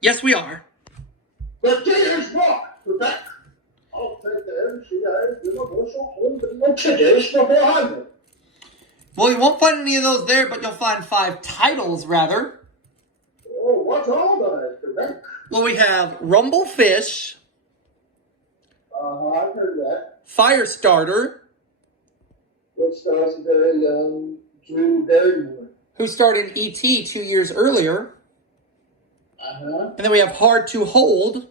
Yes, we are. But today's walk, Rebecca. I'll take the MCA Universal Home Video today's beforehand. Well, you won't find any of those there, but you'll find 5 titles, rather. Oh, what's all that, Rebecca? Well, we have Rumblefish. I've heard that. Firestarter. Which stars a very young Drew Barrymore. Who starred in E.T. 2 years earlier. Uh-huh. And then we have Hard to Hold.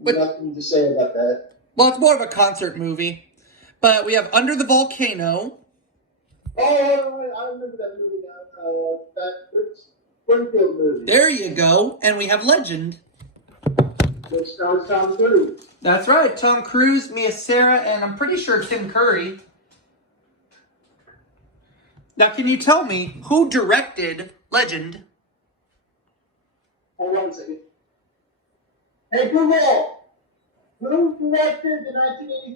Nothing to say about that. Well, it's more of a concert movie. But we have Under the Volcano. Oh, I remember that movie now. That Springfield movie. There you go. And we have Legend. Which stars Tom Cruise. That's right. Tom Cruise, Mia Sara, and I'm pretty sure Tim Curry. Now, can you tell me who directed Legend? Hold on a second. Hey, Google! Who directed the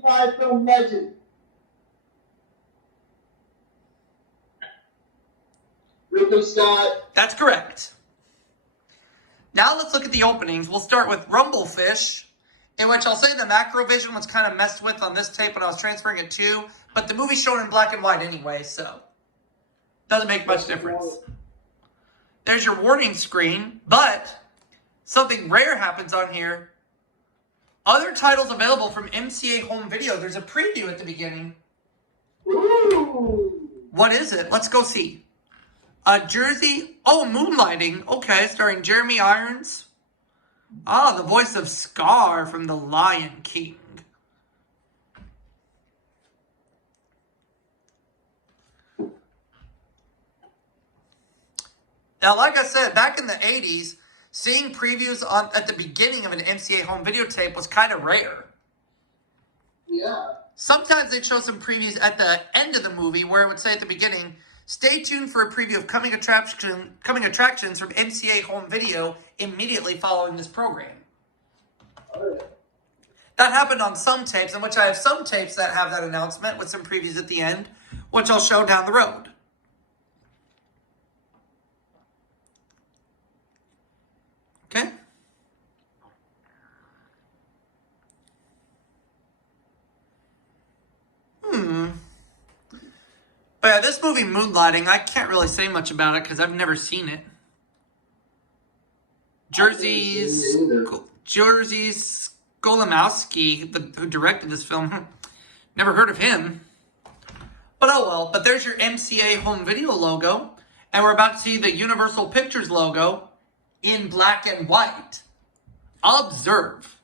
1985 film Legend? Ridley Scott. That's correct. Now let's look at the openings. We'll start with Rumblefish, in which I'll say the macrovision was kind of messed with on this tape when I was transferring it to, but the movie's shown in black and white anyway, so doesn't make much difference. There's your warning screen, but something rare happens on here. Other titles available from MCA Home Video. There's a preview at the beginning. Ooh. What is it? Let's go see. Jersey. Oh, Moonlighting. Okay, starring Jeremy Irons. Ah, the voice of Scar from The Lion King. Now, like I said, back in the 80s, seeing previews at the beginning of an MCA home videotape was kind of rare. Yeah. Sometimes they'd show some previews at the end of the movie where it would say at the beginning, stay tuned for a preview of coming attractions from MCA Home Video immediately following this program. Oh, yeah. That happened on some tapes, in which I have some tapes that have that announcement with some previews at the end, which I'll show down the road. Okay? But yeah, this movie, Moonlighting, I can't really say much about it because I've never seen it. Jerzy Skolimowski, who directed this film, never heard of him. But oh well. But there's your MCA Home Video logo. And we're about to see the Universal Pictures logo in black and white. Observe.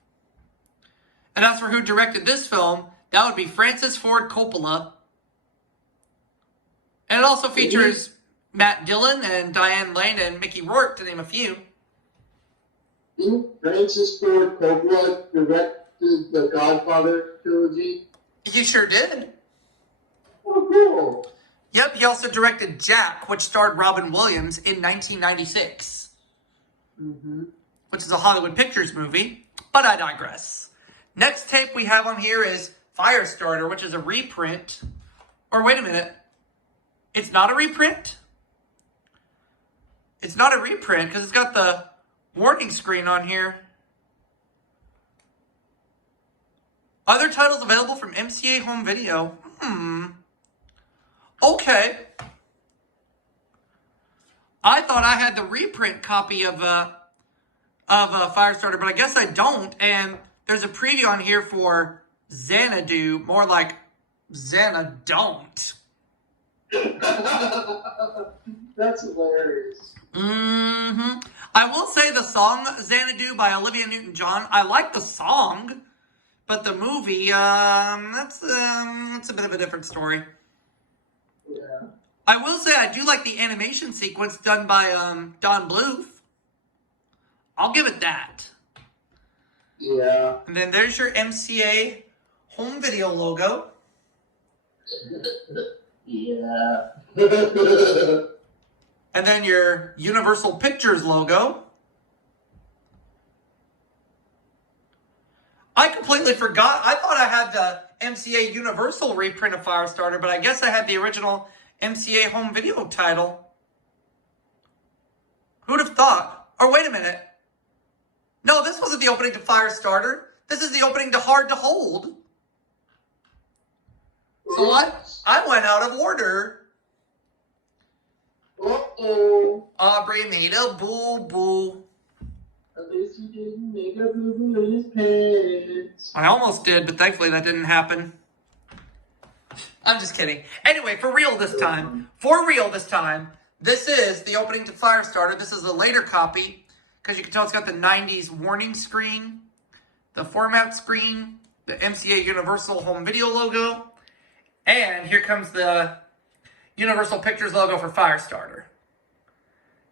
And as for who directed this film, that would be Francis Ford Coppola. And it also features Matt Dillon and Diane Lane and Mickey Rourke, to name a few. Didn't Francis Ford Coppola direct the Godfather trilogy? He sure did. Oh, cool. Yep, he also directed Jack, which starred Robin Williams in 1996. Mm-hmm. Which is a Hollywood Pictures movie, but I digress. Next tape we have on here is Firestarter, which is a reprint. Or wait a minute. It's not a reprint? It's not a reprint because it's got the warning screen on here. Other titles available from MCA Home Video. Okay. I thought I had the reprint copy of Firestarter, but I guess I don't. And there's a preview on here for Xanadu, more like Xanadon't. That's hilarious. I will say the song Xanadu by Olivia Newton-John, I like the song, but the movie, that's a bit of a different story. Yeah. I will say I do like the animation sequence done by Don Bluth. I'll give it that. Yeah. And then there's your MCA Home Video logo. Yeah. And then your Universal Pictures logo. I completely forgot. I thought I had the MCA Universal reprint of Firestarter, but I guess I had the original MCA Home Video title. Who'd have thought? Or wait a minute. No, this wasn't the opening to Firestarter. This is the opening to Hard to Hold. So I went out of order. Uh-oh. Aubrey made a boo-boo. At least he didn't make a boo-boo in his pants. I almost did, but thankfully that didn't happen. I'm just kidding. Anyway, for real this time. This is the opening to Firestarter. This is a later copy, because you can tell it's got the 90s warning screen, the format screen, the MCA Universal Home Video logo, and here comes the Universal Pictures logo for Firestarter.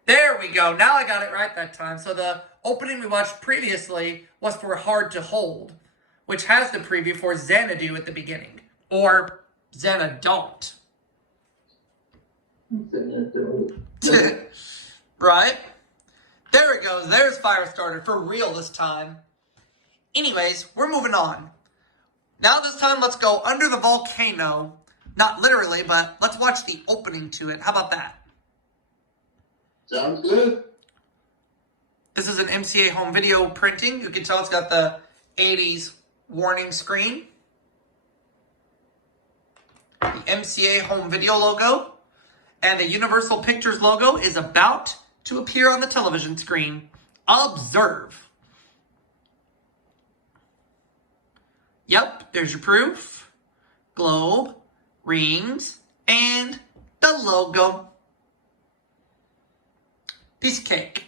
There we go. Now I got it right that time. So the opening we watched previously was for Hard to Hold, which has the preview for Xanadu at the beginning. Or Xanadont. Right? There it goes. There's Firestarter for real this time. Anyways, we're moving on. Now this time, let's go under the volcano. Not literally, but let's watch the opening to it. How about that? Sounds good. This is an MCA home video printing. You can tell it's got the 80s warning screen. The MCA home video logo. And the Universal Pictures logo is about to appear on the television screen. Observe. Yep, there's your proof. Globe, rings, and the logo. Piece of cake.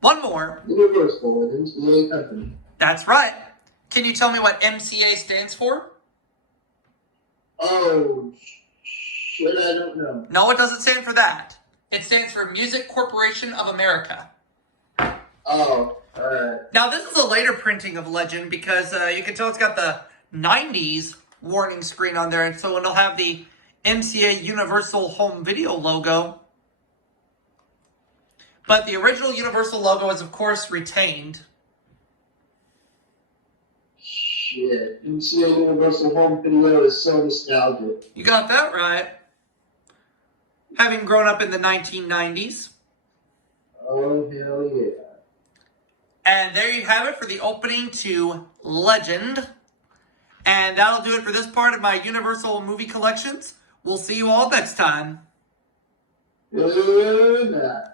One more. Universal, an MCA company. That's right. Can you tell me what MCA stands for? Oh, shit, I don't know. No, it doesn't stand for that. It stands for Music Corporation of America. Oh, alright. Now, this is a later printing of Legend because you can tell it's got the 90s warning screen on there. And so it'll have the MCA Universal Home Video logo. But the original Universal logo is, of course, retained. Shit, MCA Universal Home Video is so nostalgic. You got that right. Having grown up in the 1990s. Oh, hell yeah. And there you have it for the opening to Legend. And that'll do it for this part of my Universal movie collections. We'll see you all next time. Good night.